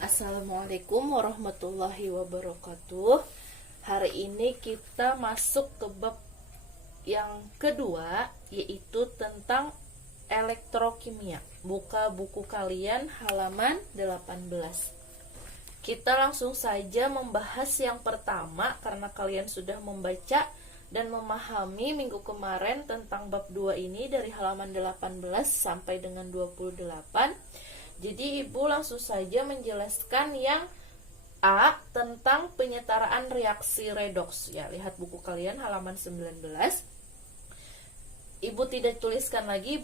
Assalamualaikum warahmatullahi wabarakatuh. Hari ini kita masuk ke bab yang kedua, yaitu tentang elektrokimia. Buka buku kalian halaman 18. Kita langsung saja membahas yang pertama karena kalian sudah membaca dan memahami minggu kemarin tentang bab 2 ini dari halaman 18 sampai dengan 28. Jadi ibu langsung saja menjelaskan yang A tentang penyetaraan reaksi redoks. Ya, lihat buku kalian halaman 19. Ibu tidak tuliskan lagi,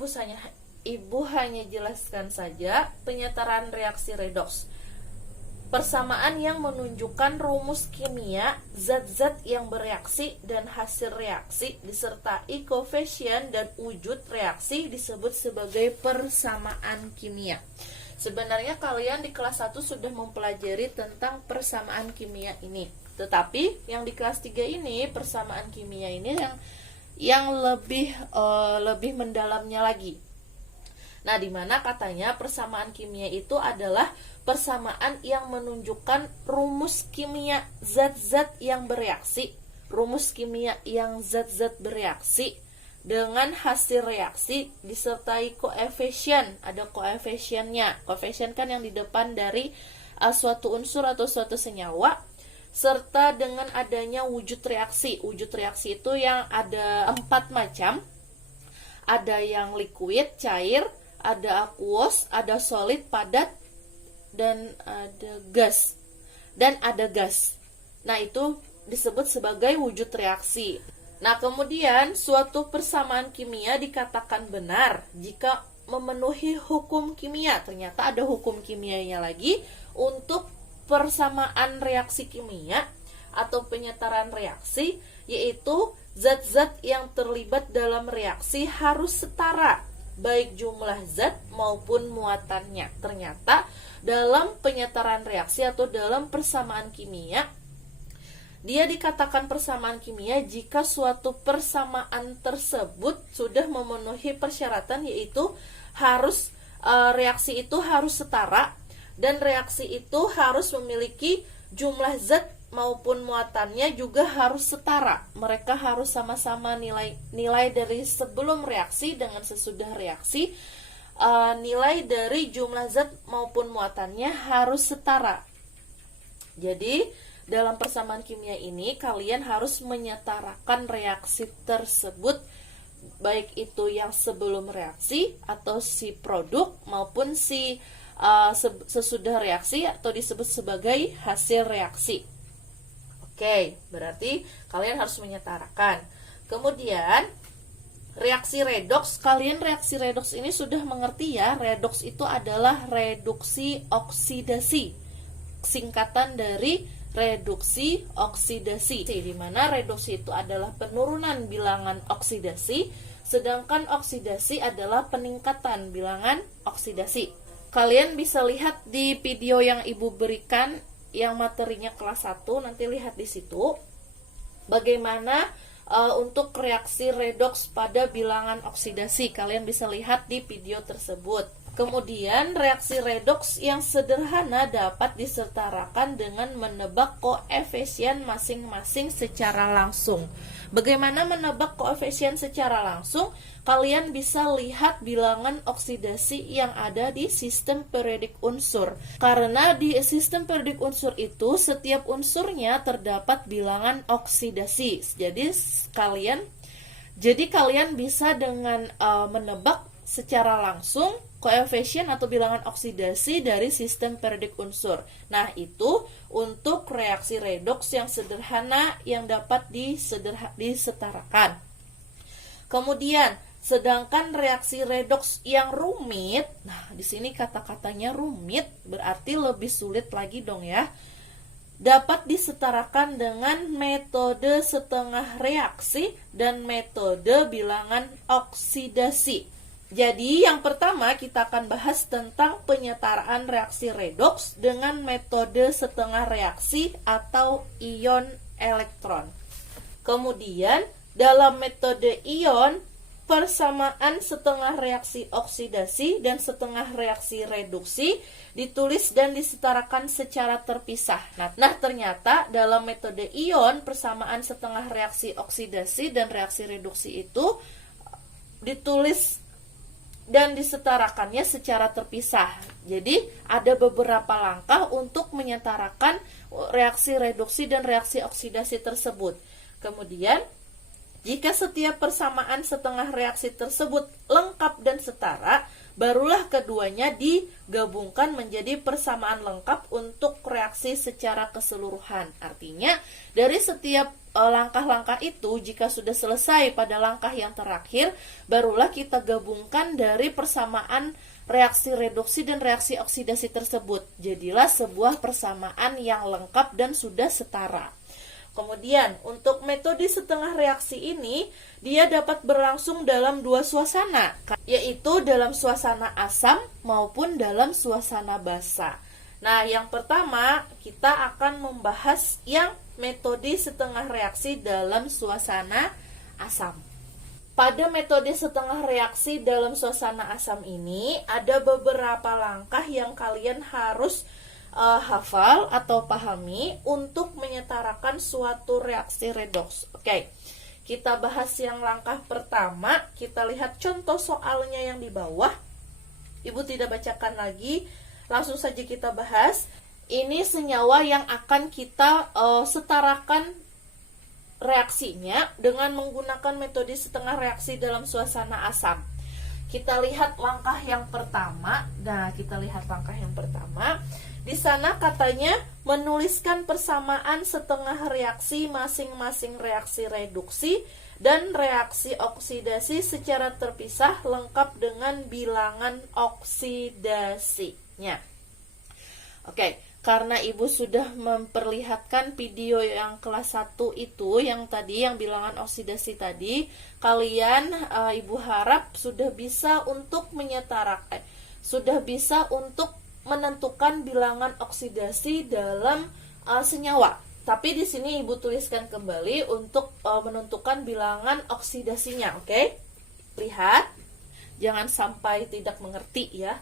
ibu hanya jelaskan saja penyetaraan reaksi redoks. Persamaan yang menunjukkan rumus kimia, zat-zat yang bereaksi dan hasil reaksi disertai koefisien dan wujud reaksi disebut sebagai persamaan kimia. Sebenarnya kalian di kelas 1 sudah mempelajari tentang persamaan kimia ini. Tetapi yang di kelas 3 ini, persamaan kimia ini yang lebih mendalamnya lagi. Nah, di mana katanya persamaan kimia itu adalah persamaan yang menunjukkan rumus kimia zat-zat yang bereaksi, rumus kimia yang zat-zat bereaksi dengan hasil reaksi disertai koefisien. Ada koefisiennya. Koefisien kan yang di depan dari suatu unsur atau suatu senyawa, serta dengan adanya wujud reaksi. Wujud reaksi itu yang ada 4 macam. Ada yang liquid, cair, ada aqueous, ada solid, padat, dan ada gas. Nah, itu disebut sebagai wujud reaksi. Nah, kemudian suatu persamaan kimia dikatakan benar jika memenuhi hukum kimia. Ternyata ada hukum kimianya lagi untuk persamaan reaksi kimia atau penyetaraan reaksi, yaitu zat-zat yang terlibat dalam reaksi harus setara, baik jumlah zat maupun muatannya. Ternyata dalam penyetaraan reaksi atau dalam persamaan kimia, dia dikatakan persamaan kimia jika suatu persamaan tersebut sudah memenuhi persyaratan, yaitu reaksi itu harus setara dan reaksi itu harus memiliki jumlah zat maupun muatannya juga harus setara. Mereka harus sama-sama nilai dari sebelum reaksi dengan sesudah reaksi. Nilai dari jumlah zat maupun muatannya harus setara. Jadi dalam persamaan kimia ini kalian harus menyetarakan reaksi tersebut, baik itu yang sebelum reaksi atau si produk maupun si sesudah reaksi atau disebut sebagai hasil reaksi. Oke, berarti kalian harus menyetarakan. Kemudian reaksi redoks, kalian reaksi redoks ini sudah mengerti ya. Redoks itu adalah reduksi oksidasi, singkatan dari reduksi oksidasi, di mana reduksi itu adalah penurunan bilangan oksidasi, sedangkan oksidasi adalah peningkatan bilangan oksidasi. Kalian bisa lihat di video yang ibu berikan yang materinya kelas 1, nanti lihat di situ bagaimana untuk reaksi redoks pada bilangan oksidasi. Kalian bisa lihat di video tersebut. Kemudian reaksi redoks yang sederhana dapat disetarakan dengan menebak koefisien masing-masing secara langsung. Bagaimana menebak koefisien secara langsung? Kalian bisa lihat bilangan oksidasi yang ada di sistem periodik unsur. Karena di sistem periodik unsur itu setiap unsurnya terdapat bilangan oksidasi. Jadi kalian bisa dengan menebak secara langsung koefisien atau bilangan oksidasi dari sistem periodik unsur. Nah, itu untuk reaksi redoks yang sederhana yang dapat disetarakan. Kemudian, sedangkan reaksi redoks yang rumit, nah di sini kata-katanya rumit berarti lebih sulit lagi dong ya. Dapat disetarakan dengan metode setengah reaksi dan metode bilangan oksidasi. Jadi yang pertama kita akan bahas tentang penyetaraan reaksi redoks dengan metode setengah reaksi atau ion elektron. Kemudian dalam metode ion persamaan setengah reaksi oksidasi dan setengah reaksi reduksi ditulis dan disetarakan secara terpisah. Nah, ternyata dalam metode ion persamaan setengah reaksi oksidasi dan reaksi reduksi itu ditulis dan disetarakannya secara terpisah. Jadi ada beberapa langkah untuk menyetarakan reaksi reduksi dan reaksi oksidasi tersebut. Kemudian jika setiap persamaan setengah reaksi tersebut lengkap dan setara, barulah keduanya digabungkan menjadi persamaan lengkap untuk reaksi secara keseluruhan. Artinya, dari setiap langkah-langkah itu, jika sudah selesai pada langkah yang terakhir, barulah kita gabungkan dari persamaan reaksi reduksi dan reaksi oksidasi tersebut. Jadilah sebuah persamaan yang lengkap dan sudah setara. Kemudian, untuk metode setengah reaksi ini, dia dapat berlangsung dalam dua suasana, yaitu dalam suasana asam maupun dalam suasana basa. Nah, yang pertama, kita akan membahas yang metode setengah reaksi dalam suasana asam. Pada metode setengah reaksi dalam suasana asam ini, ada beberapa langkah yang kalian harus hafal atau pahami untuk menyetarakan suatu reaksi redoks. Oke, kita bahas yang langkah pertama. Kita lihat contoh soalnya yang di bawah. Ibu tidak bacakan lagi, langsung saja kita bahas. Ini senyawa yang akan kita setarakan reaksinya dengan menggunakan metode setengah reaksi dalam suasana asam. Kita lihat langkah yang pertama. Nah, kita lihat langkah yang pertama. Di sana katanya menuliskan persamaan setengah reaksi masing-masing reaksi reduksi dan reaksi oksidasi secara terpisah lengkap dengan bilangan oksidasinya. Oke, karena Ibu sudah memperlihatkan video yang kelas 1 itu, yang tadi, yang bilangan oksidasi tadi, kalian, Ibu harap sudah bisa untuk menyetarakan, sudah bisa untuk menentukan bilangan oksidasi dalam senyawa. Tapi di sini Ibu tuliskan kembali untuk menentukan bilangan oksidasinya, oke? Lihat, jangan sampai tidak mengerti ya.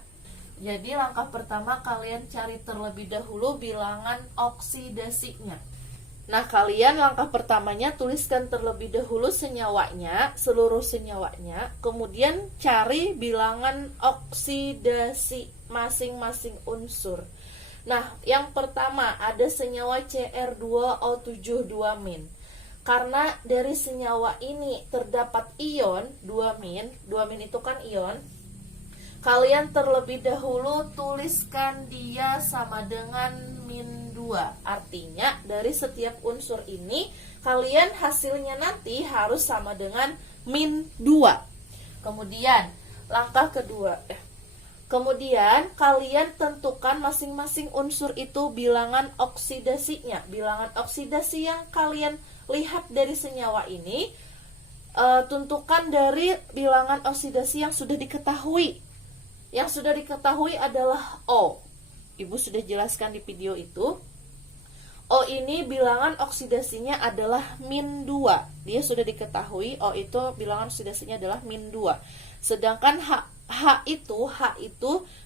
Jadi langkah pertama kalian cari terlebih dahulu bilangan oksidasinya. Nah, kalian langkah pertamanya tuliskan terlebih dahulu senyawanya, seluruh senyawanya, kemudian cari bilangan oksidasi masing-masing unsur. Nah, yang pertama ada senyawa Cr2O7 2-min. Karena dari senyawa ini terdapat ion 2-min, 2-min itu kan ion, kalian terlebih dahulu tuliskan dia sama dengan min 2. Artinya dari setiap unsur ini kalian hasilnya nanti harus sama dengan min 2. Kemudian langkah kedua, kemudian kalian tentukan masing-masing unsur itu bilangan oksidasinya. Bilangan oksidasi yang kalian lihat dari senyawa ini tentukan dari bilangan oksidasi yang sudah diketahui. Yang sudah diketahui adalah O. Ibu sudah jelaskan di video itu. O ini bilangan oksidasinya adalah min 2. Dia sudah diketahui O itu bilangan oksidasinya adalah min 2. Sedangkan H itu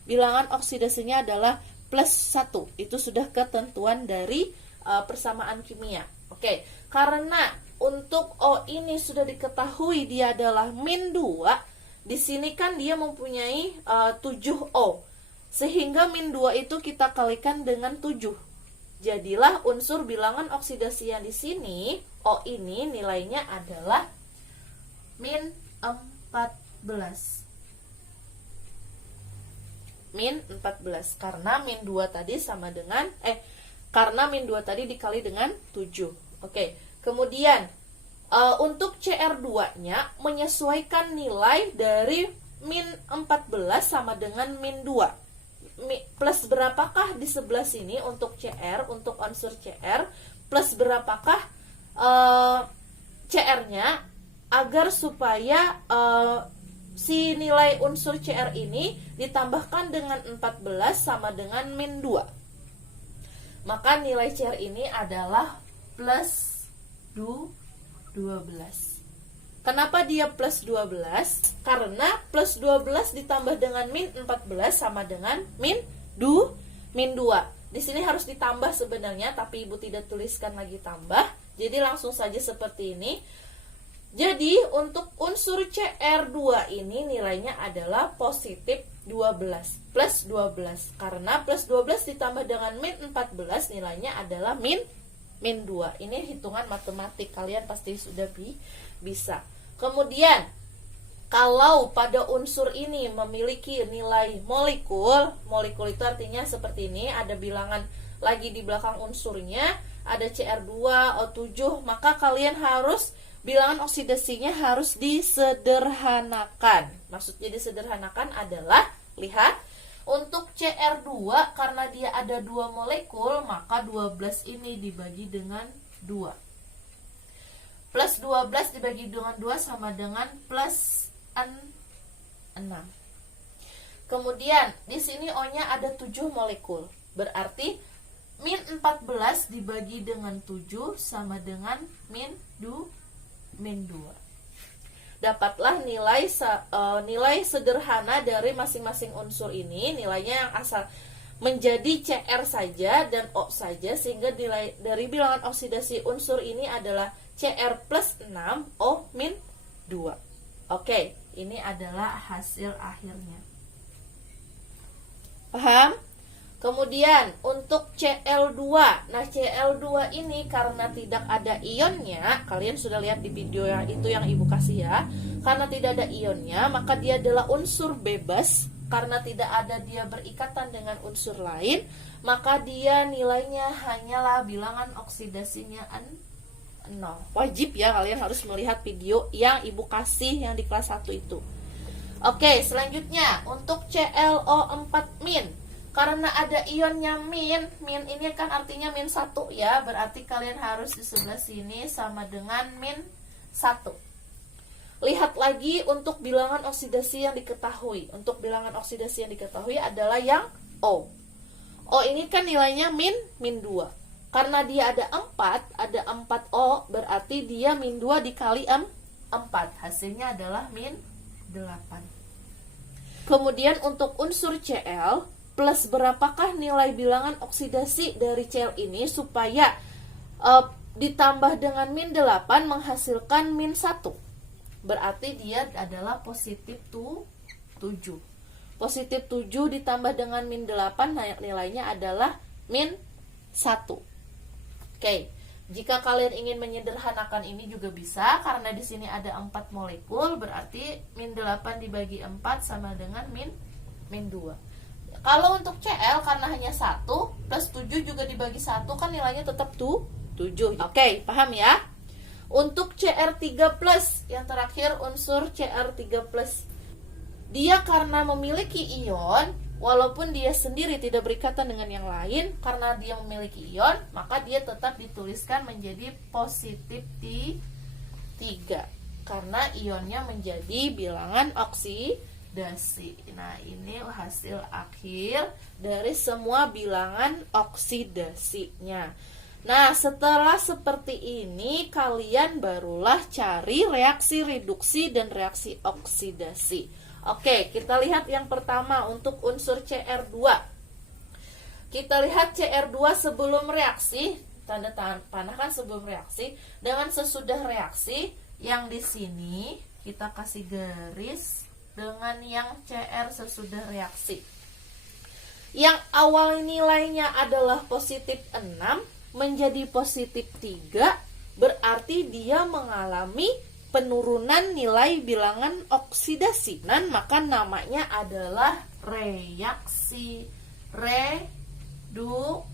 bilangan oksidasinya adalah plus 1. Itu sudah ketentuan dari persamaan kimia. Oke, karena untuk O ini sudah diketahui dia adalah min 2, di sini kan dia mempunyai 7O. Sehingga min 2 itu kita kalikan dengan 7. Jadilah unsur bilangan oksidasi yang di sini, O ini nilainya adalah min 14. Min 14 karena min 2 tadi sama dengan karena min 2 tadi dikali dengan 7. Oke. Kemudian untuk CR2-nya menyesuaikan nilai dari min 14 sama dengan min 2. Plus berapakah di sebelah sini untuk CR, untuk unsur CR, plus berapakah CR-nya, agar supaya si nilai unsur CR ini ditambahkan dengan 14 sama dengan min 2. Maka nilai CR ini adalah plus 12. Kenapa dia plus 12? Karena plus 12 ditambah dengan min 14 sama dengan min 2. Di sini harus ditambah sebenarnya, tapi Ibu tidak tuliskan lagi tambah. Jadi langsung saja seperti ini. Jadi untuk unsur CR2 ini nilainya adalah positif 12, plus 12. Karena plus 12 ditambah dengan min 14 nilainya adalah min 2. Ini hitungan matematik, kalian pasti sudah bisa. Kemudian kalau pada unsur ini memiliki nilai molekul itu artinya seperti ini, ada bilangan lagi di belakang unsurnya, ada CR2, O7, maka kalian harus bilangan oksidasinya harus disederhanakan. Maksudnya disederhanakan adalah, lihat, untuk CR2 karena dia ada 2 molekul, maka 12 ini dibagi dengan 2. Plus 12 dibagi dengan 2 sama dengan plus 6. Kemudian di sini O-nya ada 7 molekul. Berarti min 14 dibagi dengan 7 sama dengan min 2. Dapatlah nilai sederhana dari masing-masing unsur ini. Nilainya yang asal menjadi CR saja dan O saja, sehingga nilai dari bilangan oksidasi unsur ini adalah CR plus 6, O min 2. Oke, ini adalah hasil akhirnya. Paham? Kemudian untuk Cl2. Nah, Cl2 ini karena tidak ada ionnya, kalian sudah lihat di video yang itu yang Ibu kasih ya. Karena tidak ada ionnya, maka dia adalah unsur bebas. Karena tidak ada dia berikatan dengan unsur lain, maka dia nilainya hanyalah bilangan oksidasinya 0. Wajib ya kalian harus melihat video yang Ibu kasih yang di kelas 1 itu. Oke, selanjutnya untuk ClO4 min. Karena ada ionnya min ini kan artinya min 1 ya, berarti kalian harus di sebelah sini sama dengan min 1. Lihat lagi untuk bilangan oksidasi yang diketahui. Untuk bilangan oksidasi yang diketahui adalah yang O. O ini kan nilainya min 2. Karena dia ada 4O, berarti dia min 2 dikali 4. Hasilnya adalah min 8. Kemudian untuk unsur Cl, plus berapakah nilai bilangan oksidasi dari Cl ini supaya ditambah dengan min 8 menghasilkan min 1. Berarti dia adalah positif 7. Positif 7 ditambah dengan min 8 nilainya adalah min 1. Oke, jika kalian ingin menyederhanakan ini juga bisa, karena di sini ada 4 molekul, berarti min 8 dibagi 4 sama dengan min 2. Kalau untuk Cl karena hanya 1 plus 7 juga dibagi 1 kan nilainya tetap 7. Oke, paham ya? Untuk Cr3+, yang terakhir unsur Cr3+. Dia karena memiliki ion, walaupun dia sendiri tidak berikatan dengan yang lain, karena dia memiliki ion, maka dia tetap dituliskan menjadi positif 3. Karena ionnya menjadi bilangan oksidasi. Nah, ini hasil akhir dari semua bilangan oksidasinya. Nah, setelah seperti ini, kalian barulah cari reaksi reduksi dan reaksi oksidasi. Oke, kita lihat yang pertama untuk unsur CR2. Kita lihat CR2 sebelum reaksi, tanda panah kan sebelum reaksi, dengan sesudah reaksi. Yang di sini kita kasih garis dengan yang CR sesudah reaksi. Yang awal nilainya adalah positif 6 menjadi positif 3, berarti dia mengalami penurunan nilai bilangan oksidasi. Dan maka namanya adalah reaksi reduksi.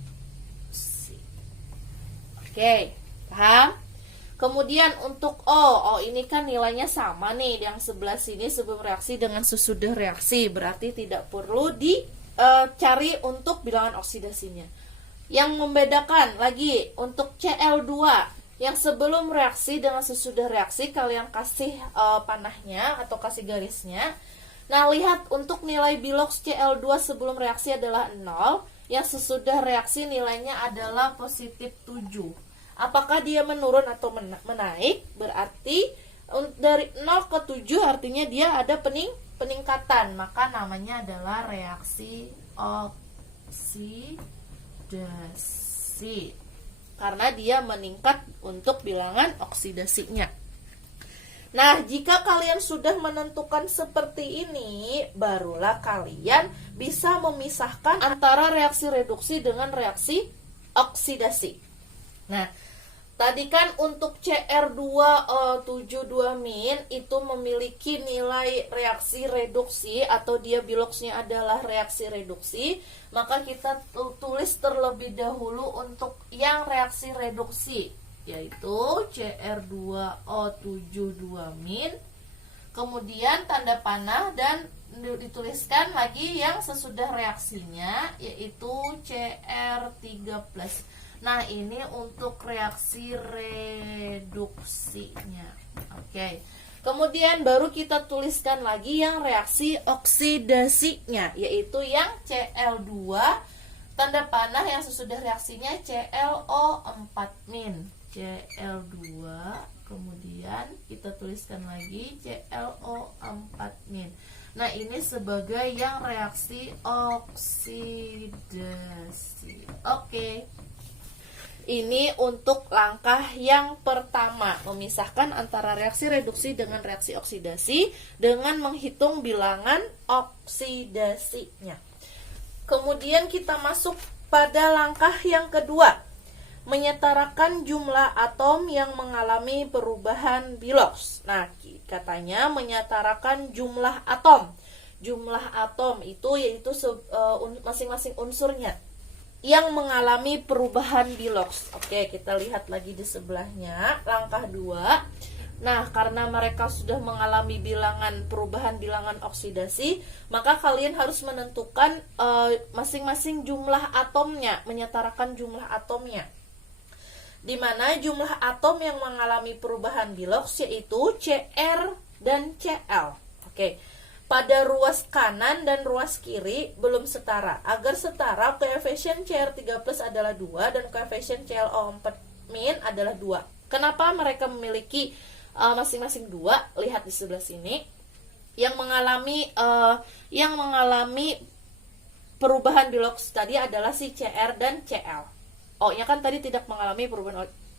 Oke, paham? Kemudian untuk O ini kan nilainya sama nih, yang sebelah sini sebelum reaksi dengan sesudah reaksi, berarti tidak perlu dicari untuk bilangan oksidasinya. Yang membedakan lagi untuk Cl2, yang sebelum reaksi dengan sesudah reaksi kalian kasih panahnya atau kasih garisnya. Nah, lihat untuk nilai bilox Cl2 sebelum reaksi adalah 0, yang sesudah reaksi nilainya adalah positif 7. Apakah dia menurun atau menaik? Berarti Dari 0 ke 7 artinya dia ada peningkatan, maka namanya adalah reaksi oksidasi karena dia meningkat untuk bilangan oksidasinya. Nah, jika kalian sudah menentukan seperti ini, barulah kalian bisa memisahkan antara reaksi reduksi dengan reaksi oksidasi. Nah, tadi kan untuk Cr2O72- itu memiliki nilai reaksi reduksi atau dia biloxnya adalah reaksi reduksi, maka kita tulis terlebih dahulu untuk yang reaksi reduksi, yaitu Cr2O72-, kemudian tanda panah dan dituliskan lagi yang sesudah reaksinya, yaitu Cr3+. Nah, ini untuk reaksi reduksinya. Oke. Kemudian baru kita tuliskan lagi yang reaksi oksidasinya, yaitu yang Cl2, tanda panah yang sesudah reaksinya ClO4-. Cl2, kemudian kita tuliskan lagi ClO4-. Nah, ini sebagai yang reaksi oksidasi. Oke. Ini untuk langkah yang pertama, memisahkan antara reaksi reduksi dengan reaksi oksidasi dengan menghitung bilangan oksidasinya. Kemudian kita masuk pada langkah yang kedua, menyetarakan jumlah atom yang mengalami perubahan bilox. Nah, katanya menyetarakan jumlah atom. Jumlah atom itu yaitu masing-masing unsurnya yang mengalami perubahan bilox. Oke, kita lihat lagi di sebelahnya, langkah 2. Nah, karena mereka sudah mengalami perubahan bilangan oksidasi, maka kalian harus menentukan masing-masing jumlah atomnya, menyetarakan jumlah atomnya. Di mana jumlah atom yang mengalami perubahan bilox yaitu Cr dan Cl. Oke. Pada ruas kanan dan ruas kiri belum setara. Agar setara, koefisien Cr3+ adalah 2 dan koefisien ClO4- adalah 2. Kenapa mereka memiliki masing-masing 2? Lihat di sebelah sini. Yang mengalami perubahan bilox tadi adalah si Cr dan Cl. O-nya kan tadi tidak mengalami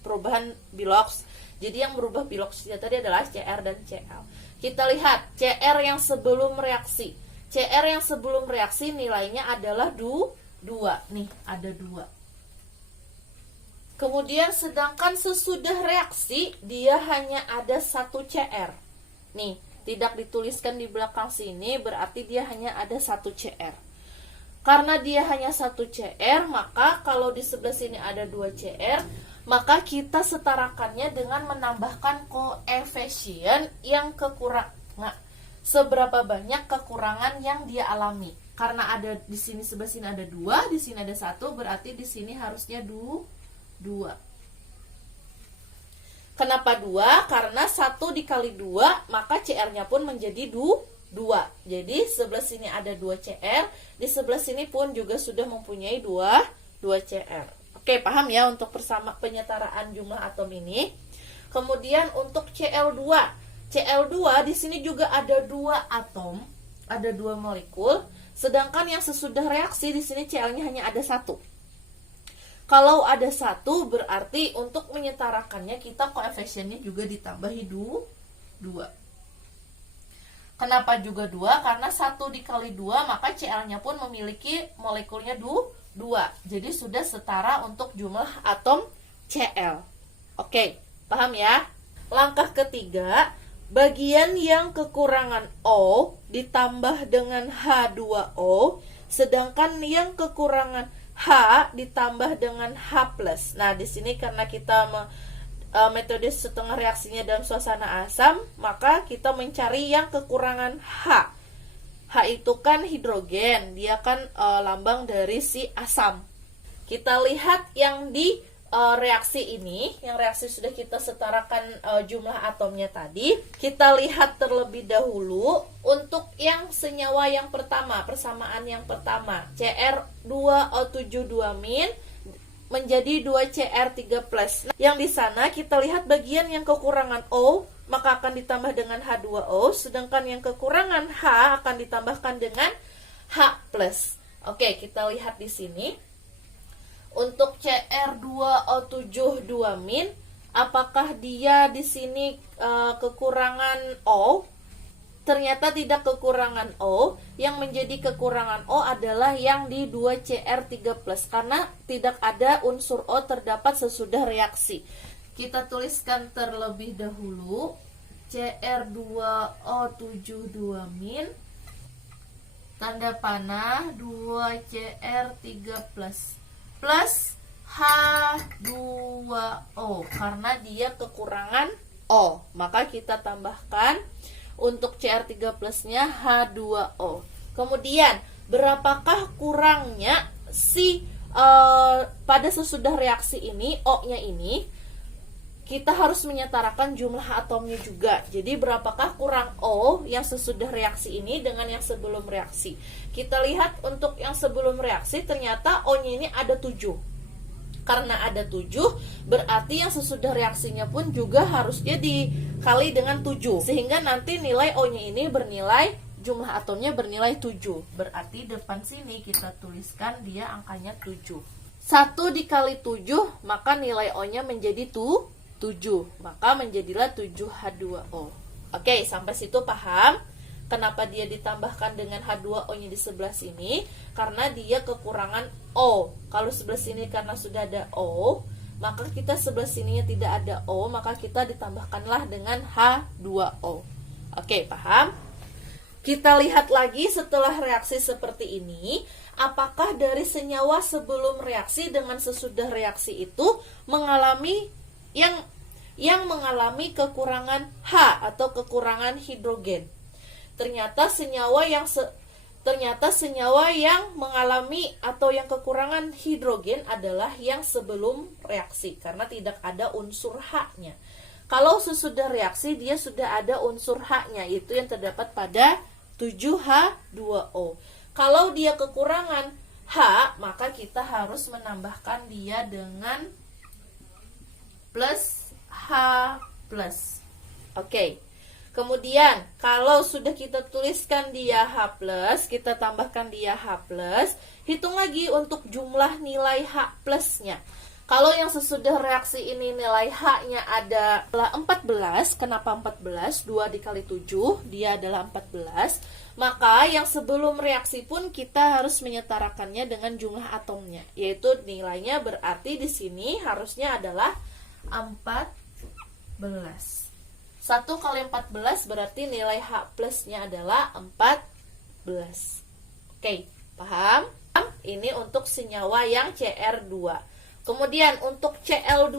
perubahan bilox. Jadi yang berubah biloxnya tadi adalah Cr dan Cl. Kita lihat Cr yang sebelum reaksi. Cr yang sebelum reaksi nilainya adalah 2. Nih, ada 2. Kemudian sedangkan sesudah reaksi dia hanya ada 1 Cr. Nih, tidak dituliskan di belakang sini, berarti dia hanya ada 1 Cr. Karena dia hanya 1 Cr, maka kalau di sebelah sini ada 2 Cr, maka kita setarakannya dengan menambahkan koefisien yang kekurangan. Seberapa banyak kekurangan yang dia alami. Karena ada di sini sebelah sini ada 2, di sini ada 1, berarti di sini harusnya 2. Kenapa 2? Karena 1 dikali 2, maka Cr-nya pun menjadi 2. Jadi sebelah sini ada 2 Cr, di sebelah sini pun juga sudah mempunyai 2 Cr. Oke, paham ya untuk penyetaraan jumlah atom ini. Kemudian untuk Cl2. Cl2 di sini juga ada 2 atom, ada 2 molekul, sedangkan yang sesudah reaksi di sini Cl-nya hanya ada 1. Kalau ada 1 berarti untuk menyetarakannya kita koefisiennya juga ditambahi 2. Kenapa juga 2? Karena 1 dikali 2 maka Cl-nya pun memiliki molekulnya 2. Jadi sudah setara untuk jumlah atom Cl. Oke, paham ya? Langkah ketiga, bagian yang kekurangan O ditambah dengan H2O, sedangkan yang kekurangan H ditambah dengan H+. Nah, di sini karena kita metode setengah reaksinya dalam suasana asam, maka kita mencari yang kekurangan H. H itu kan hidrogen, dia kan lambang dari si asam. Kita lihat yang di reaksi ini, yang reaksi sudah kita setarakan jumlah atomnya tadi. Kita lihat terlebih dahulu untuk yang senyawa yang pertama, persamaan yang pertama, Cr2O72- menjadi 2Cr3+. Nah, yang di sana kita lihat bagian yang kekurangan O maka akan ditambah dengan H2O, sedangkan yang kekurangan H akan ditambahkan dengan H+. Oke, kita lihat di sini. Untuk Cr2O7 2-, apakah dia di sini kekurangan O? Ternyata tidak kekurangan O. Yang menjadi kekurangan O adalah yang di 2Cr3+, karena tidak ada unsur O terdapat sesudah reaksi. Kita tuliskan terlebih dahulu Cr2O7 2-, tanda panah 2Cr3+, plus H2O, karena dia kekurangan O. Maka kita tambahkan untuk Cr3+-nya H2O. Kemudian, berapakah kurangnya pada sesudah reaksi ini, O-nya ini? Kita harus menyetarakan jumlah atomnya juga. Jadi berapakah kurang O yang sesudah reaksi ini dengan yang sebelum reaksi? Kita lihat untuk yang sebelum reaksi, ternyata O-nya ini ada 7. Karena ada 7, berarti yang sesudah reaksinya pun juga harusnya dikali dengan 7. Sehingga nanti nilai O-nya ini bernilai, jumlah atomnya bernilai 7. Berarti depan sini kita tuliskan dia angkanya 7. 1 dikali 7, maka nilai O-nya menjadi 7, maka menjadilah 7H2O. Oke, sampai situ paham? Kenapa dia ditambahkan dengan H2O-nya di sebelah sini? Karena dia kekurangan O. Kalau sebelah sini karena sudah ada O, maka kita sebelah sininya tidak ada O, maka kita ditambahkanlah dengan H2O. Oke, paham? Kita lihat lagi setelah reaksi seperti ini, apakah dari senyawa sebelum reaksi dengan sesudah reaksi itu mengalami yang mengalami kekurangan H atau kekurangan hidrogen. Ternyata senyawa yang mengalami atau yang kekurangan hidrogen adalah yang sebelum reaksi, karena tidak ada unsur H-nya. Kalau sesudah reaksi dia sudah ada unsur H-nya, itu yang terdapat pada 7H2O. Kalau dia kekurangan H, maka kita harus menambahkan dia dengan plus H+. Oke. Kemudian kalau sudah kita tuliskan dia H+, kita tambahkan dia H+, hitung lagi untuk jumlah nilai H+-nya. Kalau yang sesudah reaksi ini nilai H-nya adalah 14, kenapa 14? 2 dikali 7, dia adalah 14. Maka yang sebelum reaksi pun kita harus menyetarakannya dengan jumlah atomnya, yaitu nilainya berarti di sini harusnya adalah 14. 1 kali 14 berarti nilai H+-nya adalah 14. Oke, paham? Ini untuk senyawa yang Cr2. Kemudian untuk Cl2,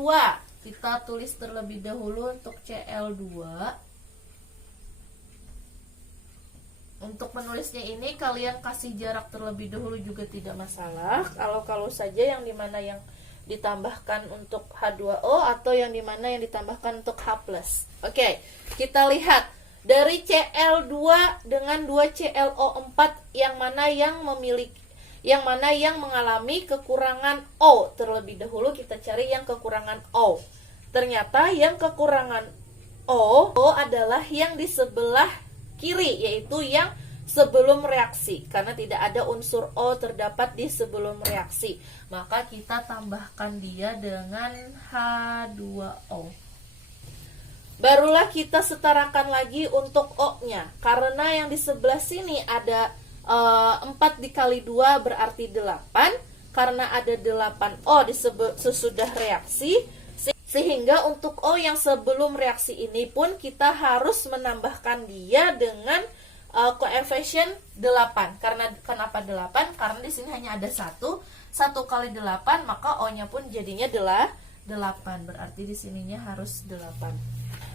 kita tulis terlebih dahulu untuk Cl2. Untuk menulisnya ini kalian kasih jarak terlebih dahulu juga tidak masalah. Kalau saja yang dimana yang ditambahkan untuk H2O atau yang dimana yang ditambahkan untuk H+. Oke, kita lihat dari Cl2 dengan 2ClO4 yang mana yang mengalami kekurangan O. Terlebih dahulu kita cari yang kekurangan O. Ternyata yang kekurangan O adalah yang di sebelah kiri, yaitu yang sebelum reaksi, karena tidak ada unsur O terdapat di sebelum reaksi, maka kita tambahkan dia dengan H2O. Barulah kita setarakan lagi untuk O-nya, karena yang di sebelah sini ada 4 dikali 2 berarti 8, karena ada 8 O sesudah reaksi, sehingga untuk O yang sebelum reaksi ini pun kita harus menambahkan dia dengan koefisien 8. Kenapa 8? Karena di sini hanya ada 1 kali 8, maka O-nya pun jadinya adalah 8. Berarti di sininya harus 8.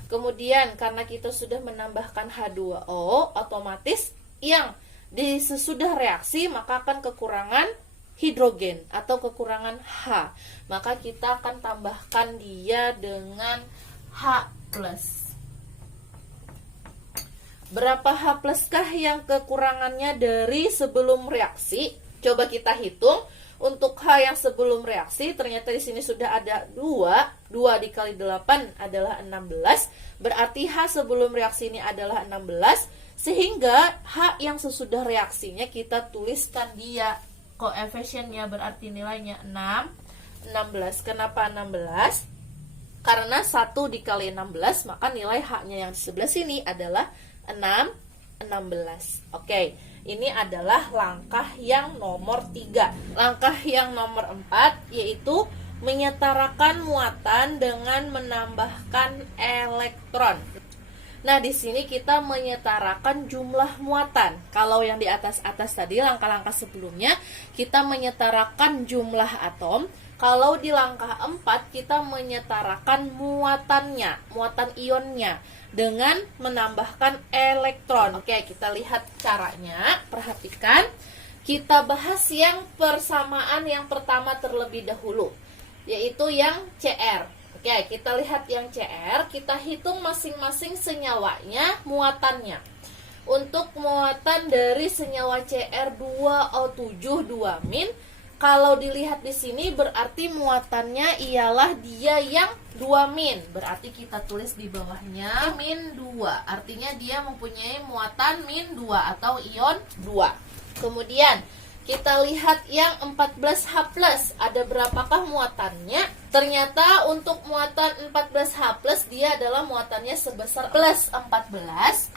Kemudian karena kita sudah menambahkan H2O, otomatis yang di sesudah reaksi maka akan kekurangan hidrogen atau kekurangan H. Maka kita akan tambahkan dia dengan H+. Berapa H+ kah yang kekurangannya dari sebelum reaksi? Coba kita hitung. Untuk H yang sebelum reaksi, ternyata di sini sudah ada 2 dikali 8 adalah 16. Berarti H sebelum reaksi ini adalah 16. Sehingga H yang sesudah reaksinya kita tuliskan dia koefisiennya, berarti nilainya 16. Kenapa 16? Karena 1 dikali 16, maka nilai H-nya yang di sebelah sini adalah 16. Oke, ini adalah langkah yang nomor 3. Langkah yang nomor 4 yaitu menyetarakan muatan dengan menambahkan elektron. Nah, di sini kita menyetarakan jumlah muatan. Kalau yang di atas-atas tadi, langkah-langkah sebelumnya, kita menyetarakan jumlah atom. Kalau di langkah 4, kita menyetarakan muatannya, muatan ionnya, dengan menambahkan elektron. Oke, kita lihat caranya. Perhatikan. Kita bahas yang persamaan yang pertama terlebih dahulu, yaitu yang CR. Oke, kita lihat yang CR, kita hitung masing-masing senyawanya, muatannya. Untuk muatan dari senyawa CR2O7 2-, kalau dilihat di sini berarti muatannya ialah dia yang 2-. Berarti kita tulis di bawahnya -2. Artinya dia mempunyai muatan -2 atau ion 2. Kemudian kita lihat yang 14H+, ada berapakah muatannya? Ternyata untuk muatan 14H+, dia adalah muatannya sebesar +14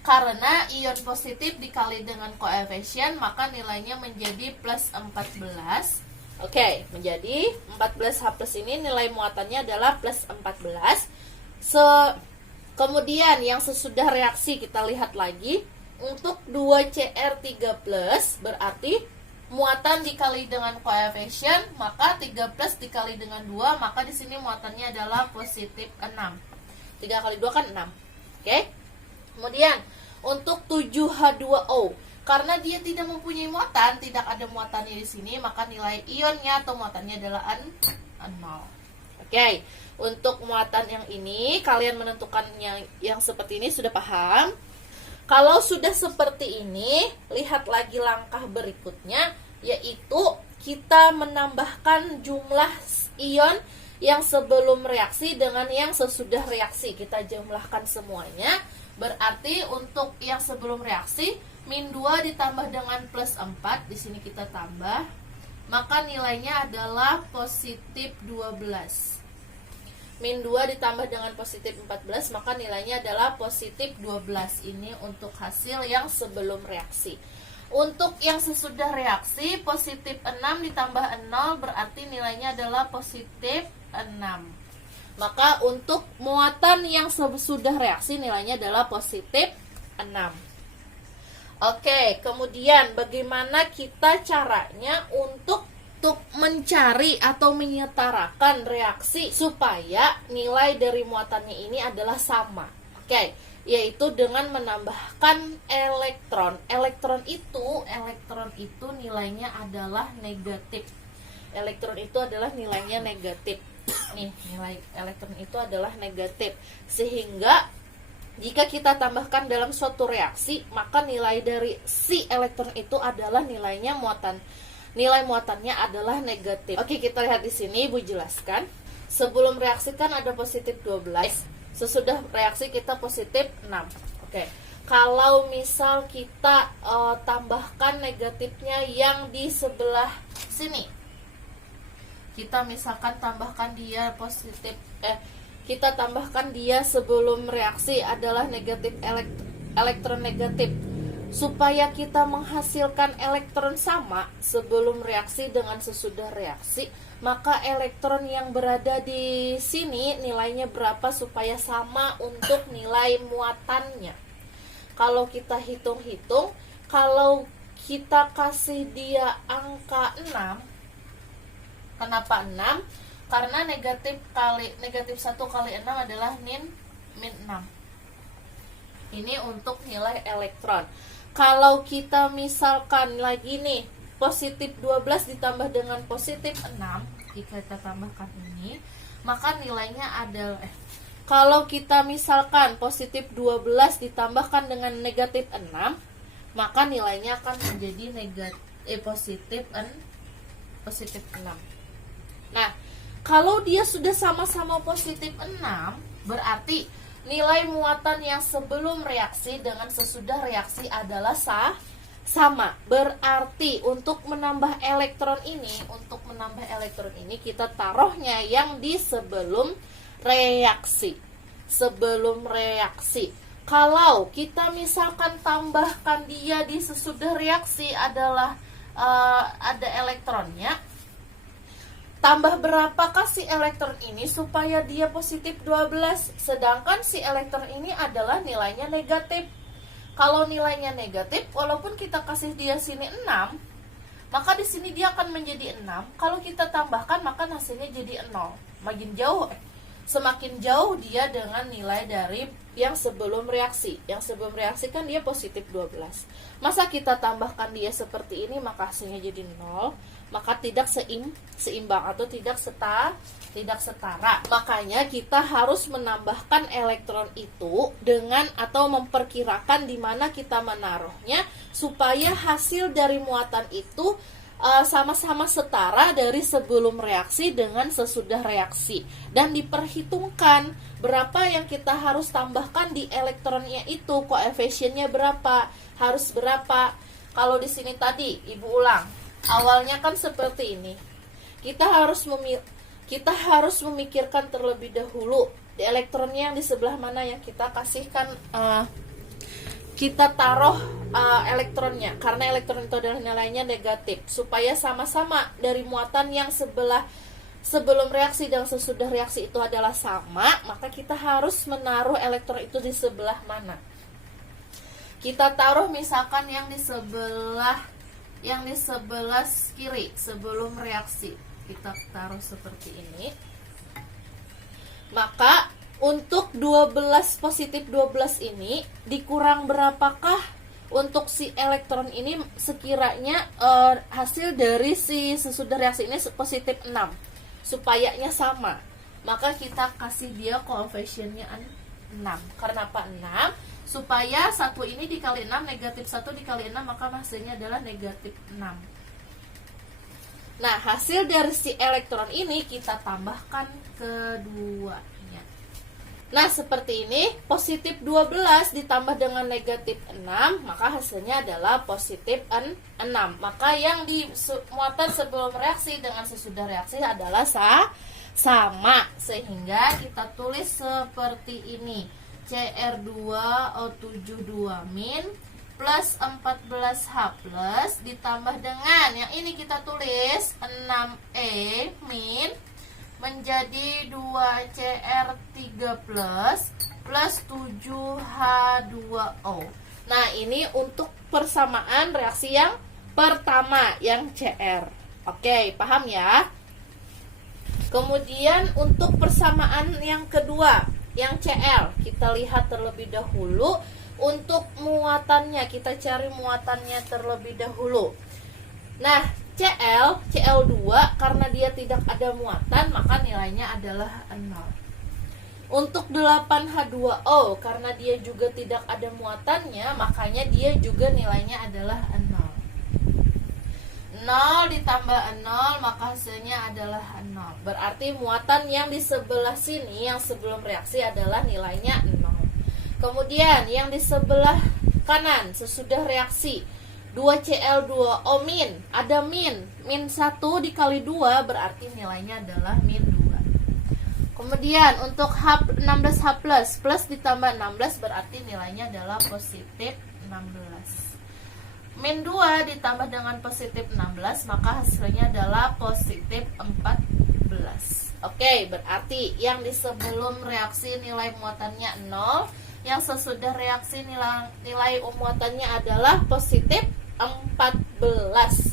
karena ion positif dikali dengan koefisien, maka nilainya menjadi +14. Oke, menjadi 14H+ ini nilai muatannya adalah +14. Kemudian yang sesudah reaksi kita lihat lagi. Untuk 2Cr3+, berarti muatan dikali dengan koefisien, maka 3+ dikali dengan 2, maka di sini muatannya adalah positif 6. 3 kali 2 kan 6. Oke. Kemudian untuk 7H2O, karena dia tidak mempunyai muatan, tidak ada muatannya di sini, maka nilai ionnya atau muatannya adalah 0. Oke. Untuk muatan yang ini, kalian menentukan yang seperti ini sudah paham. Kalau sudah seperti ini, lihat lagi langkah berikutnya, yaitu kita menambahkan jumlah ion yang sebelum reaksi dengan yang sesudah reaksi. Kita jumlahkan semuanya. Berarti untuk yang sebelum reaksi, -2 ditambah dengan +4, di sini kita tambah, maka nilainya adalah positif 12. -2 ditambah dengan positif 14, maka nilainya adalah positif 12. Ini untuk hasil yang sebelum reaksi. Untuk yang sesudah reaksi, positif 6 ditambah 0 berarti nilainya adalah positif 6. Maka untuk muatan yang sesudah reaksi nilainya adalah positif 6. Oke, kemudian bagaimana kita caranya untuk mencari atau menyetarakan reaksi supaya nilai dari muatannya ini adalah sama. Oke, yaitu dengan menambahkan elektron. Elektron itu nilainya adalah negatif. Elektron itu adalah nilainya negatif. Nih, nilai elektron itu adalah negatif. Sehingga jika kita tambahkan dalam suatu reaksi, maka nilai dari si elektron itu adalah nilai muatannya adalah negatif. Oke, kita lihat di sini Ibu jelaskan. Sebelum reaksi kan ada positif 12. Sesudah reaksi kita positif 6. Oke. Kalau misal kita tambahkan negatifnya yang di sebelah sini. Kita misalkan tambahkan dia positif kita tambahkan dia sebelum reaksi adalah negatif elektron negatif. Supaya kita menghasilkan elektron sama sebelum reaksi dengan sesudah reaksi, maka elektron yang berada di sini nilainya berapa supaya sama untuk nilai muatannya. Kalau kita hitung-hitung, kalau kita kasih dia angka 6, kenapa 6? Karena negatif 1 kali 6 adalah min 6. Ini untuk nilai elektron. Kalau kita misalkan lagi nih, positif 12 ditambah dengan positif 6, jika kita tambahkan ini, maka nilainya adalah kalau kita misalkan positif 12 ditambahkan dengan negatif 6, maka nilainya akan menjadi positif 6. Nah, kalau dia sudah sama-sama positif 6, berarti nilai muatan yang sebelum reaksi dengan sesudah reaksi adalah sama. Berarti untuk menambah elektron ini kita taruhnya yang di sebelum reaksi. Kalau kita misalkan tambahkan dia di sesudah reaksi adalah ada elektronnya, tambah berapakah si elektron ini supaya dia positif 12, sedangkan si elektron ini adalah nilainya negatif. Kalau nilainya negatif, walaupun kita kasih dia sini 6, maka di sini dia akan menjadi 6. Kalau kita tambahkan, maka hasilnya jadi 0. Semakin jauh dia dengan nilai dari yang sebelum reaksi. Yang sebelum reaksi kan dia positif 12. Masa kita tambahkan dia seperti ini, maka hasilnya jadi 0. Maka tidak seimbang atau tidak setara. Makanya kita harus menambahkan elektron itu dengan atau memperkirakan di mana kita menaruhnya supaya hasil dari muatan itu sama-sama setara dari sebelum reaksi dengan sesudah reaksi, dan diperhitungkan berapa yang kita harus tambahkan di elektronnya itu, koefisiennya berapa, harus berapa. Kalau di sini tadi Ibu ulang, awalnya kan seperti ini. Kita harus memikirkan terlebih dahulu di elektronnya yang di sebelah mana yang kita kasihkan, kita taruh elektronnya, karena elektron itu adalah nilainya negatif, supaya sama-sama dari muatan yang sebelum reaksi dan sesudah reaksi itu adalah sama, maka kita harus menaruh elektron itu di sebelah mana. Kita taruh misalkan yang di sebelah kiri sebelum reaksi, kita taruh seperti ini. Maka untuk 12 positif 12 ini dikurang berapakah untuk si elektron ini sekiranya hasil dari si sesudah reaksi ini positif 6, supayanya sama. Maka kita kasih dia koefisiennya 6. Karena apa 6? Supaya 1 ini dikali 6, negatif 1 dikali 6, maka hasilnya adalah negatif 6. Nah, hasil dari si elektron ini kita tambahkan keduanya. Nah, seperti ini, positif 12 ditambah dengan negatif 6, maka hasilnya adalah positif 6. Maka yang di muatan sebelum reaksi dengan sesudah reaksi adalah sama. Sehingga kita tulis seperti ini. Cr2O72- plus 14H plus ditambah dengan yang ini kita tulis 6E min menjadi 2Cr3 plus 7H2O. Nah, ini untuk persamaan reaksi yang pertama, yang Cr. Oke, paham ya? Kemudian untuk persamaan yang kedua, yang Cl, kita lihat terlebih dahulu. Untuk muatannya, kita cari muatannya terlebih dahulu. Nah, Cl2 karena dia tidak ada muatan, maka nilainya adalah 0. Untuk 8H2O karena dia juga tidak ada muatannya, makanya dia juga nilainya adalah 0. 0 ditambah 0, maka hasilnya adalah 0. Berarti muatan yang di sebelah sini yang sebelum reaksi adalah nilainya 0. Kemudian yang di sebelah kanan sesudah reaksi 2Cl2O min, ada min 1 dikali 2 berarti nilainya adalah min 2. Kemudian untuk 16H plus ditambah 16 berarti nilainya adalah positif 16. Min 2 ditambah dengan positif 16, maka hasilnya adalah positif 14. Oke, berarti yang di sebelum reaksi nilai muatannya 0, yang sesudah reaksi nilai muatannya adalah positif 14.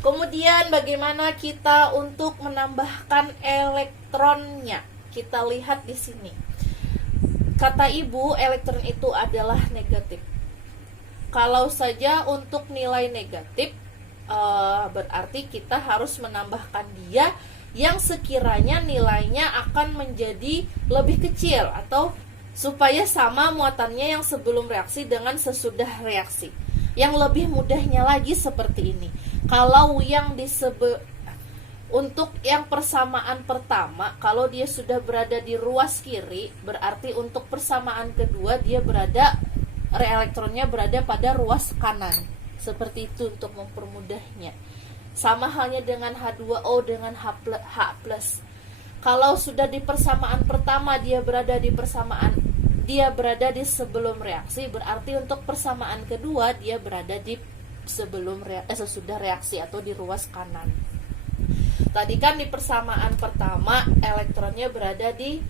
Kemudian bagaimana kita untuk menambahkan elektronnya? Kita lihat di sini. Kata Ibu, elektron itu adalah negatif. Kalau saja untuk nilai negatif, berarti kita harus menambahkan dia yang sekiranya nilainya akan menjadi lebih kecil atau supaya sama muatannya yang sebelum reaksi dengan sesudah reaksi. Yang lebih mudahnya lagi seperti ini. Kalau yang untuk yang persamaan pertama, kalau dia sudah berada di ruas kiri, berarti untuk persamaan kedua dia elektronnya berada pada ruas kanan. Seperti itu untuk mempermudahnya. Sama halnya dengan H2O dengan H+. Kalau sudah di persamaan pertama dia berada di sebelum reaksi, berarti untuk persamaan kedua dia berada di sesudah reaksi atau di ruas kanan. Tadi kan di persamaan pertama elektronnya berada di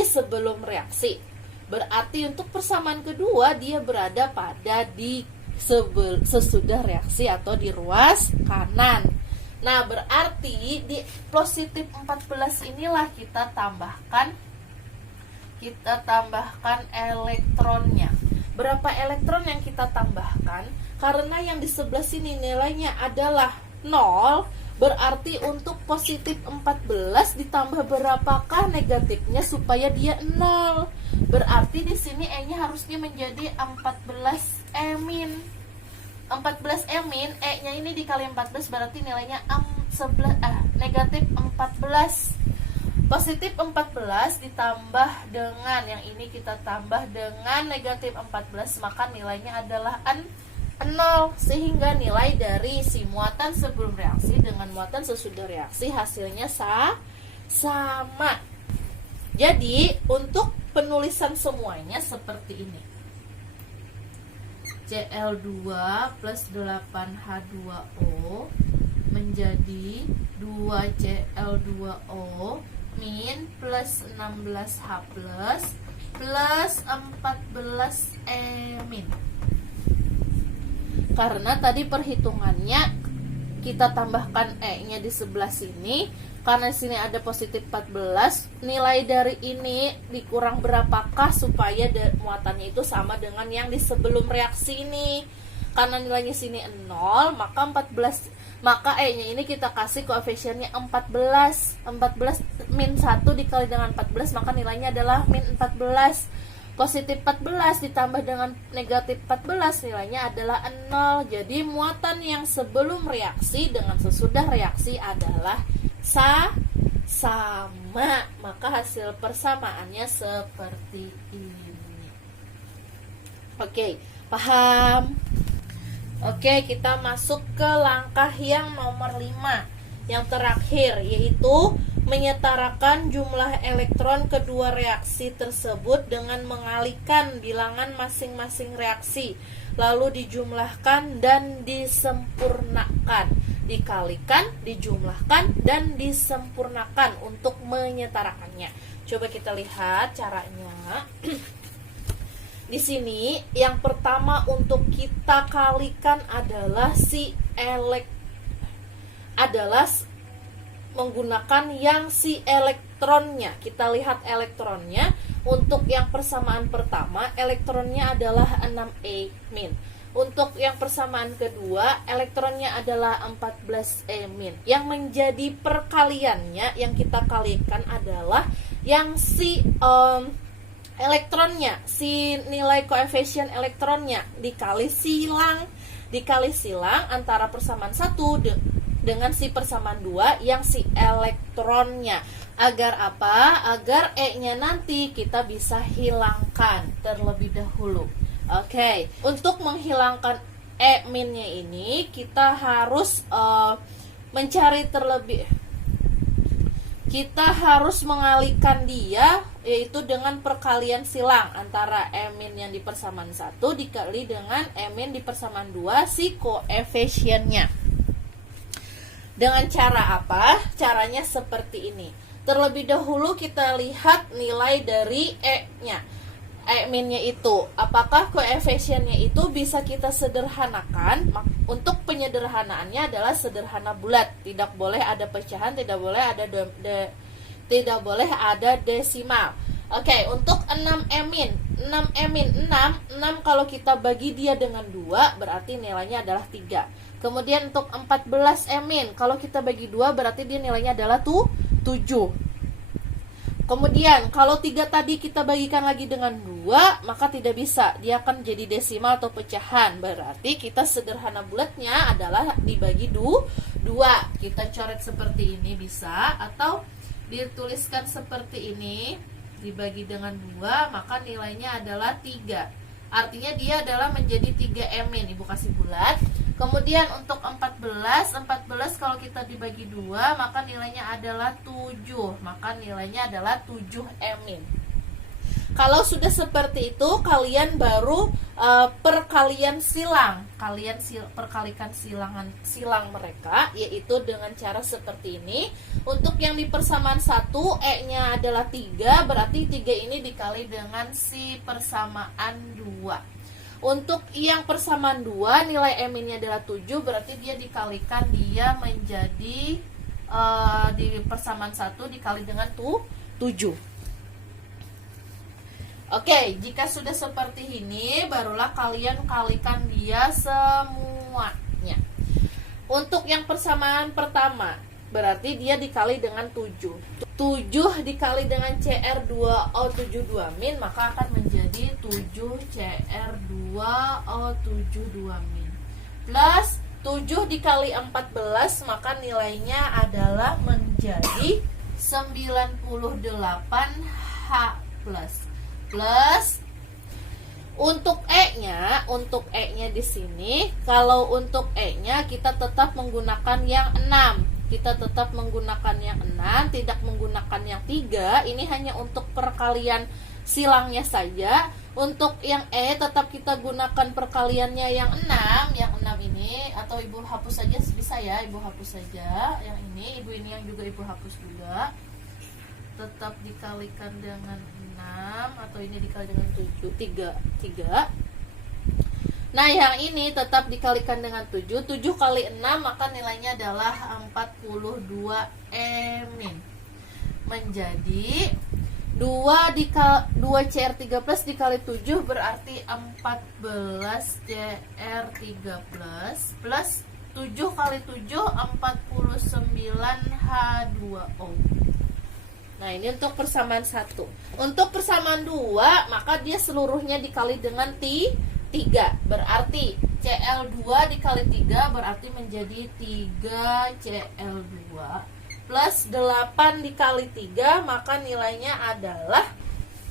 sebelum reaksi. Berarti untuk persamaan kedua dia berada pada sesudah reaksi atau di ruas kanan. Nah, berarti di positif 14 inilah kita tambahkan elektronnya. Berapa elektron yang kita tambahkan? Karena yang di sebelah sini nilainya adalah 0, berarti untuk positif 14 ditambah berapakah negatifnya supaya dia 0? Berarti di sini E-nya harusnya menjadi 14E-. 14E-, E-nya ini dikali 14 berarti nilainya negatif 14. Positif 14 ditambah dengan yang ini kita tambah dengan negatif 14, maka nilainya adalah 0, sehingga nilai dari si muatan sebelum reaksi dengan muatan sesudah reaksi hasilnya sama. Jadi untuk penulisan semuanya seperti ini. Cl2 plus 8H2O menjadi 2Cl2O min plus 16H plus 14E min. Karena tadi perhitungannya kita tambahkan E-nya di sebelah sini, karena di sini ada positif 14, nilai dari ini dikurang berapakah supaya muatannya itu sama dengan yang di sebelum reaksi ini. Karena nilainya sini 0, maka E-nya ini kita kasih koefisiennya 14 min 1 dikali dengan 14, maka nilainya adalah min 14. Positif 14 ditambah dengan negatif 14 nilainya adalah 0. Jadi muatan yang sebelum reaksi dengan sesudah reaksi adalah sama. Maka hasil persamaannya seperti ini. Oke, paham? Oke, kita masuk ke langkah yang nomor 5, yang terakhir, yaitu menyetarakan jumlah elektron kedua reaksi tersebut dengan mengalihkan bilangan masing-masing reaksi, lalu dijumlahkan dan disempurnakan. Dikalikan, dijumlahkan, dan disempurnakan untuk menyetarakannya. Coba kita lihat caranya. Di sini yang pertama untuk kita kalikan adalah menggunakan yang si elektronnya. Kita lihat elektronnya. Untuk yang persamaan pertama elektronnya adalah 6E min. Untuk yang persamaan kedua elektronnya adalah 14E min. Yang menjadi perkaliannya yang kita kalikan adalah yang si elektronnya, si nilai koefisien elektronnya dikali silang antara persamaan 1 dengan si persamaan 2 yang si elektronnya. Agar apa? Agar E-nya nanti kita bisa hilangkan terlebih dahulu. Oke, untuk menghilangkan E-nya ini kita harus kita harus mengalihkan dia, yaitu dengan perkalian silang antara E- yang di persamaan 1 dikali dengan E- di persamaan 2 si koefisiennya. Dengan cara apa? Caranya seperti ini. Terlebih dahulu kita lihat nilai dari E-nya. E-nya itu, apakah koefisiennya itu bisa kita sederhanakan? Untuk penyederhanaannya adalah sederhana bulat, tidak boleh ada pecahan, tidak boleh ada desimal. Oke, untuk 6E-, 6 kalau kita bagi dia dengan 2 berarti nilainya adalah 3. Kemudian untuk 14E-, kalau kita bagi 2 berarti dia nilainya adalah 7. Kemudian kalau 3 tadi kita bagikan lagi dengan 2, maka tidak bisa, dia akan jadi desimal atau pecahan. Berarti kita sederhana bulatnya adalah dibagi 2. Kita coret seperti ini bisa, atau dituliskan seperti ini, dibagi dengan 2, maka nilainya adalah 3. Artinya dia adalah menjadi 3 min. Ibu kasih bulat. Kemudian untuk 14 kalau kita dibagi 2, maka nilainya adalah 7. Maka nilainya adalah 7 min. Kalau sudah seperti itu, kalian baru perkalian silang. Kalian perkalikan silang mereka, yaitu dengan cara seperti ini. Untuk yang di persamaan 1, E-nya adalah 3, berarti 3 ini dikali dengan si persamaan 2. Untuk yang persamaan 2, nilai M-nya adalah 7, berarti dia dikalikan, dia menjadi di persamaan 1 dikali dengan 7. Oke, jika sudah seperti ini, barulah kalian kalikan dia semuanya. Untuk yang persamaan pertama, berarti dia dikali dengan 7. 7 dikali dengan CR2O72 min, maka akan menjadi 7 CR2O72 min. Plus 7 dikali 14, maka nilainya adalah menjadi 98H+. Plus untuk E-nya di sini, kalau untuk E-nya kita tetap menggunakan yang 6. Kita tetap menggunakan yang 6, tidak menggunakan yang 3. Ini hanya untuk perkalian silangnya saja. Untuk yang E tetap kita gunakan perkaliannya yang 6. Yang 6 ini, atau ibu hapus saja bisa ya, ibu hapus saja. Yang ini, ibu ini yang juga ibu hapus juga. Tetap dikalikan dengan 6, atau ini dikali dengan 7, 3. Nah, yang ini tetap dikalikan dengan 7. 7 kali 6, maka nilainya adalah 42 min. Menjadi 2 CR3 plus dikali 7 berarti 14 CR3 plus 7 kali 7 49H2O. Nah, ini untuk persamaan 1. Untuk persamaan 2, maka dia seluruhnya dikali dengan 3. Berarti CL2 dikali 3 berarti menjadi 3 CL2 plus 8 dikali 3, maka nilainya adalah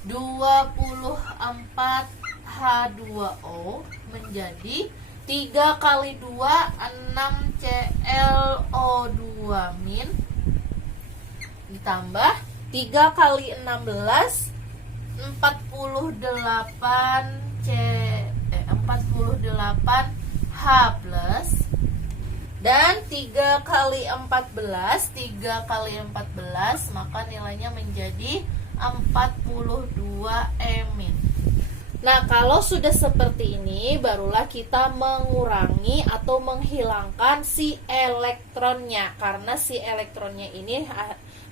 24 H2O menjadi 3 kali 2 6 ClO2 min ditambah 3 kali 16 48 H plus, dan 3 kali 14 maka nilainya menjadi 42 min. Nah, kalau sudah seperti ini, barulah kita mengurangi atau menghilangkan si elektronnya, karena si elektronnya ini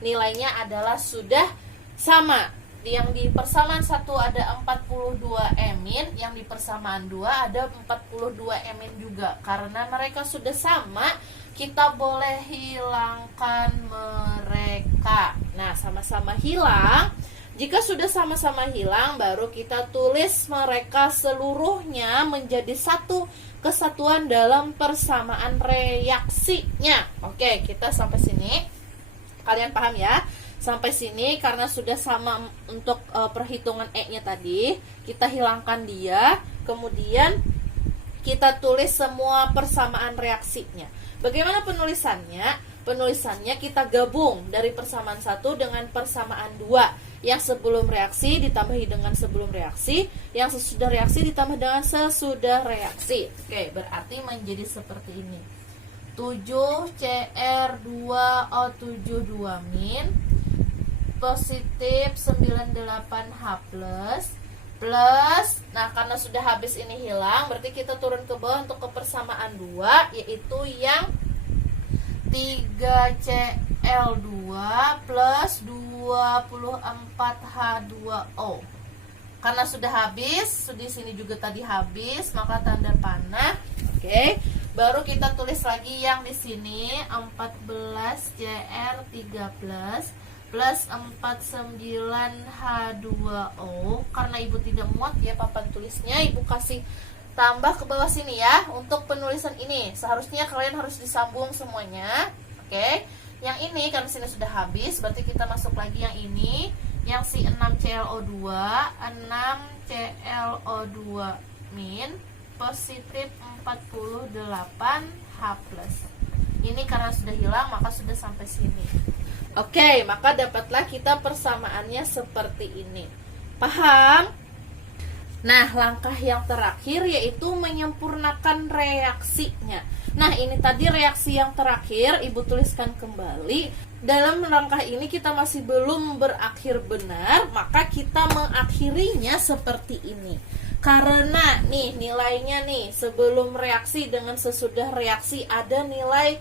nilainya adalah sudah sama. Yang di persamaan 1 ada 42 min, yang di persamaan 2 ada 42 min juga. Karena mereka sudah sama, kita boleh hilangkan mereka. Nah, sama-sama hilang. Jika sudah sama-sama hilang, baru kita tulis mereka seluruhnya menjadi satu kesatuan dalam persamaan reaksinya. Oke, kita sampai sini. Kalian paham ya? Sampai sini, karena sudah sama untuk perhitungan E-nya tadi, kita hilangkan dia, kemudian kita tulis semua persamaan reaksinya. Bagaimana penulisannya? Penulisannya kita gabung dari persamaan 1 dengan persamaan 2. Yang sebelum reaksi ditambahi dengan sebelum reaksi, yang sesudah reaksi ditambah dengan sesudah reaksi. Oke, berarti menjadi seperti ini. 7 CR2O72 min positif 98H plus, nah karena sudah habis ini hilang, berarti kita turun ke bawah untuk kepersamaan 2, yaitu yang 3CL2 plus 24H2O. Karena sudah habis, di sini juga tadi habis, maka tanda panah. Oke, baru kita tulis lagi yang di sini 14CR3 plus plus 49H2O. Karena Ibu tidak muat ya papan tulisnya, Ibu kasih tambah ke bawah sini ya. Untuk penulisan ini seharusnya kalian harus disambung semuanya. Oke. Yang ini karena sini sudah habis, berarti kita masuk lagi yang ini, yang si 6ClO2, 6ClO2 min positif 48H+. Ini karena sudah hilang maka sudah sampai sini. Oke, maka dapatlah kita persamaannya seperti ini. Paham? Nah, langkah yang terakhir yaitu menyempurnakan reaksinya. Nah, ini tadi reaksi yang terakhir, Ibu tuliskan kembali. Dalam langkah ini kita masih belum berakhir benar, maka kita mengakhirinya seperti ini. Karena nih nilainya nih, sebelum reaksi dengan sesudah reaksi ada nilai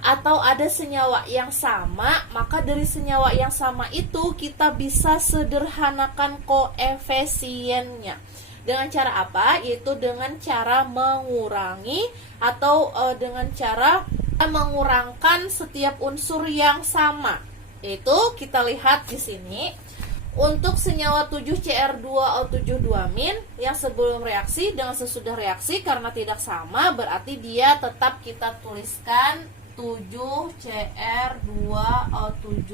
atau ada senyawa yang sama, maka dari senyawa yang sama itu kita bisa sederhanakan koefisiennya. Dengan cara apa? Yaitu dengan cara mengurangi atau dengan cara mengurangkan setiap unsur yang sama. Itu kita lihat di sini. Untuk senyawa 7Cr2O72- yang sebelum reaksi dengan sesudah reaksi karena tidak sama, berarti dia tetap kita tuliskan 7Cr2O7-.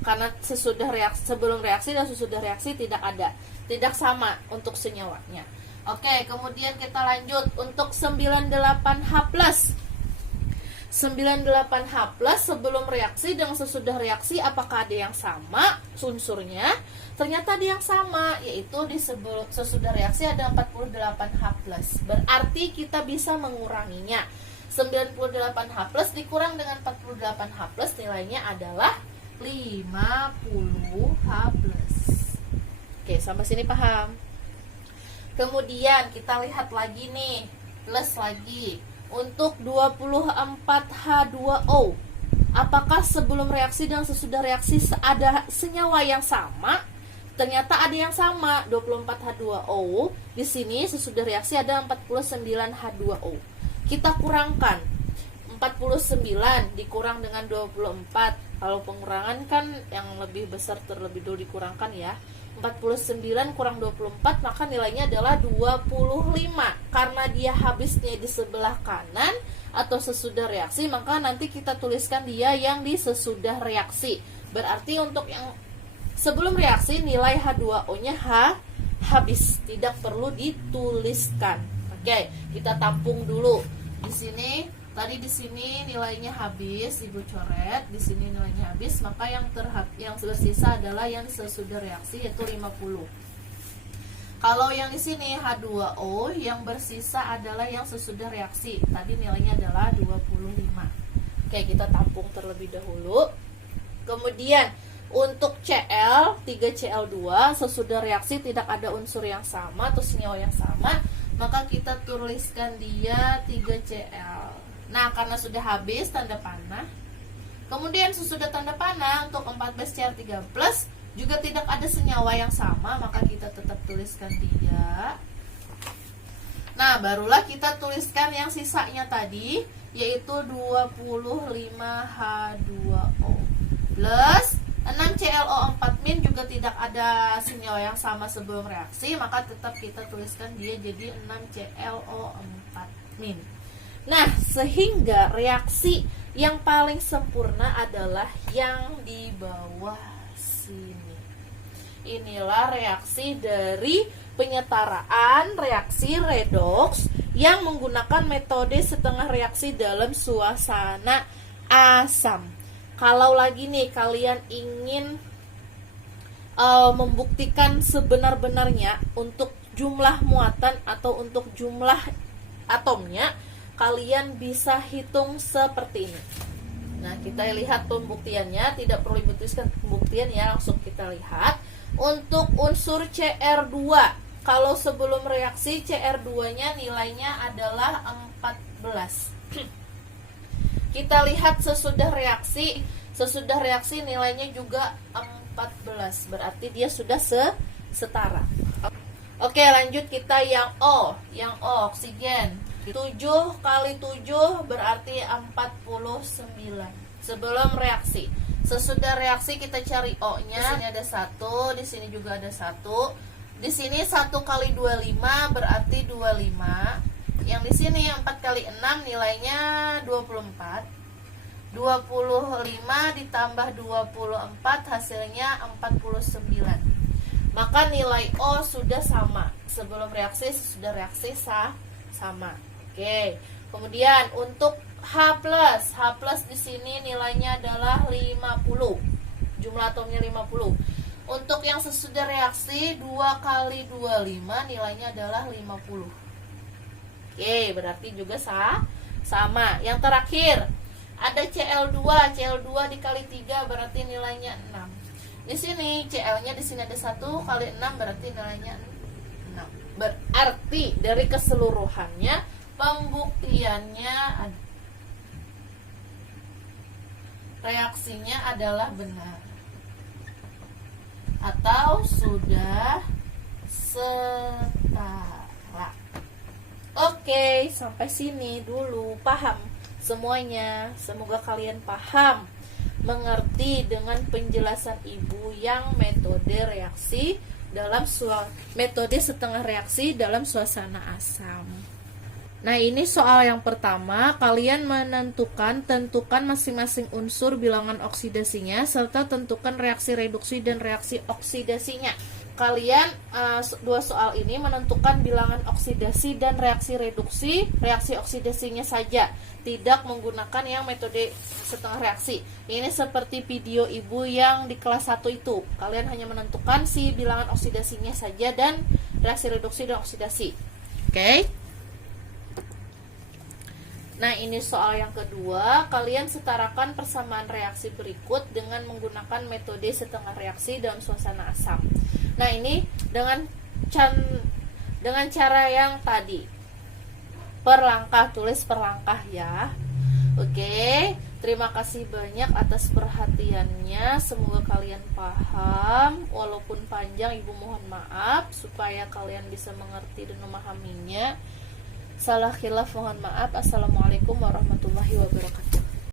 Karena sesudah reaksi, sebelum reaksi dan sesudah reaksi tidak ada, tidak sama untuk senyawanya. Oke, kemudian kita lanjut untuk 98H+. 98H+ sebelum reaksi dengan sesudah reaksi apakah ada yang sama unsurnya? Ternyata ada yang sama, yaitu di sesudah reaksi ada 48H+. Berarti kita bisa menguranginya. 98H+ dikurang dengan 48H+ nilainya adalah 50H+. Oke, sampai sini paham? Kemudian kita lihat lagi nih, plus lagi. Untuk 24H2O, apakah sebelum reaksi dan sesudah reaksi ada senyawa yang sama? Ternyata ada yang sama, 24H2O. Di sini sesudah reaksi ada 49H2O. Kita kurangkan 49 dikurang dengan 24. Kalau pengurangan kan yang lebih besar terlebih dulu dikurangkan ya. 49 kurang 24 maka nilainya adalah 25. Karena dia habisnya di sebelah kanan atau sesudah reaksi, maka nanti kita tuliskan dia yang di sesudah reaksi. Berarti untuk yang sebelum reaksi nilai H2O-nya habis, tidak perlu dituliskan. Oke, kita tampung dulu. Di sini tadi di sini nilainya habis, Ibu coret. Di sini nilainya habis, maka yang bersisa adalah yang sesudah reaksi yaitu 50. Kalau yang di sini H2O, yang bersisa adalah yang sesudah reaksi. Tadi nilainya adalah 25. Oke, kita tampung terlebih dahulu. Kemudian untuk Cl, 3Cl2 sesudah reaksi tidak ada unsur yang sama atau senyawa yang sama, maka kita tuliskan dia 3Cl. Nah, karena sudah habis tanda panah. Kemudian sesudah tanda panah untuk 14Cr3+ juga tidak ada senyawa yang sama, maka kita tetap tuliskan dia. Nah, barulah kita tuliskan yang sisanya tadi, yaitu 25H2O plus 6ClO4- juga tidak ada senyawa yang sama sebelum reaksi, maka tetap kita tuliskan dia jadi 6ClO4-. Nah, sehingga reaksi yang paling sempurna adalah yang di bawah sini. Inilah reaksi dari penyetaraan reaksi redoks yang menggunakan metode setengah reaksi dalam suasana asam. Kalau lagi nih kalian ingin membuktikan sebenar-benarnya untuk jumlah muatan atau untuk jumlah atomnya, kalian bisa hitung seperti ini. Nah, kita lihat pembuktiannya, tidak perlu dituliskan pembuktian ya, langsung kita lihat. Untuk unsur Cr2, kalau sebelum reaksi Cr2-nya nilainya adalah 14. Kita lihat sesudah reaksi nilainya juga 14. Berarti dia sudah setara. Oke, lanjut kita yang O, oksigen. 7 kali 7 berarti 49 sebelum reaksi. Sesudah reaksi kita cari O-nya. Di sini ada 1, di sini juga ada 1. Di sini 1 kali 25 berarti 25. Yang di sini 4 kali 6 nilainya 24. 25 ditambah 24 hasilnya 49. Maka nilai O sudah sama. Sebelum reaksi, sesudah reaksi sama. Oke. Kemudian untuk H+, di sini nilainya adalah 50. Jumlah atomnya 50. Untuk yang sesudah reaksi 2 kali 25 nilainya adalah 50. Oke, berarti juga sama. Yang terakhir ada Cl2 dikali 3 berarti nilainya 6. Di sini Cl-nya di sini ada 1 kali 6 berarti nilainya 6. Berarti dari keseluruhannya pembuktiannya reaksinya adalah benar atau sudah setara. Oke, sampai sini dulu. Paham semuanya? Semoga kalian paham, mengerti dengan penjelasan Ibu yang metode reaksi dalam metode setengah reaksi dalam suasana asam. Nah, ini soal yang pertama. Kalian tentukan masing-masing unsur bilangan oksidasinya serta tentukan reaksi reduksi dan reaksi oksidasinya. Kalian dua soal ini menentukan bilangan oksidasi dan reaksi reduksi, reaksi oksidasinya saja, tidak menggunakan yang metode setengah reaksi. Ini seperti video Ibu yang di kelas 1 itu. Kalian hanya menentukan si bilangan oksidasinya saja dan reaksi reduksi dan oksidasi. Oke? Nah, ini soal yang kedua. Kalian setarakan persamaan reaksi berikut dengan menggunakan metode setengah reaksi dalam suasana asam. Nah, ini dengan cara yang tadi. Per langkah, tulis per langkah ya. Oke, terima kasih banyak atas perhatiannya. Semoga kalian paham. Walaupun panjang, Ibu mohon maaf supaya kalian bisa mengerti dan memahaminya. Salah khilaf mohon maaf. Assalamualaikum warahmatullahi wabarakatuh.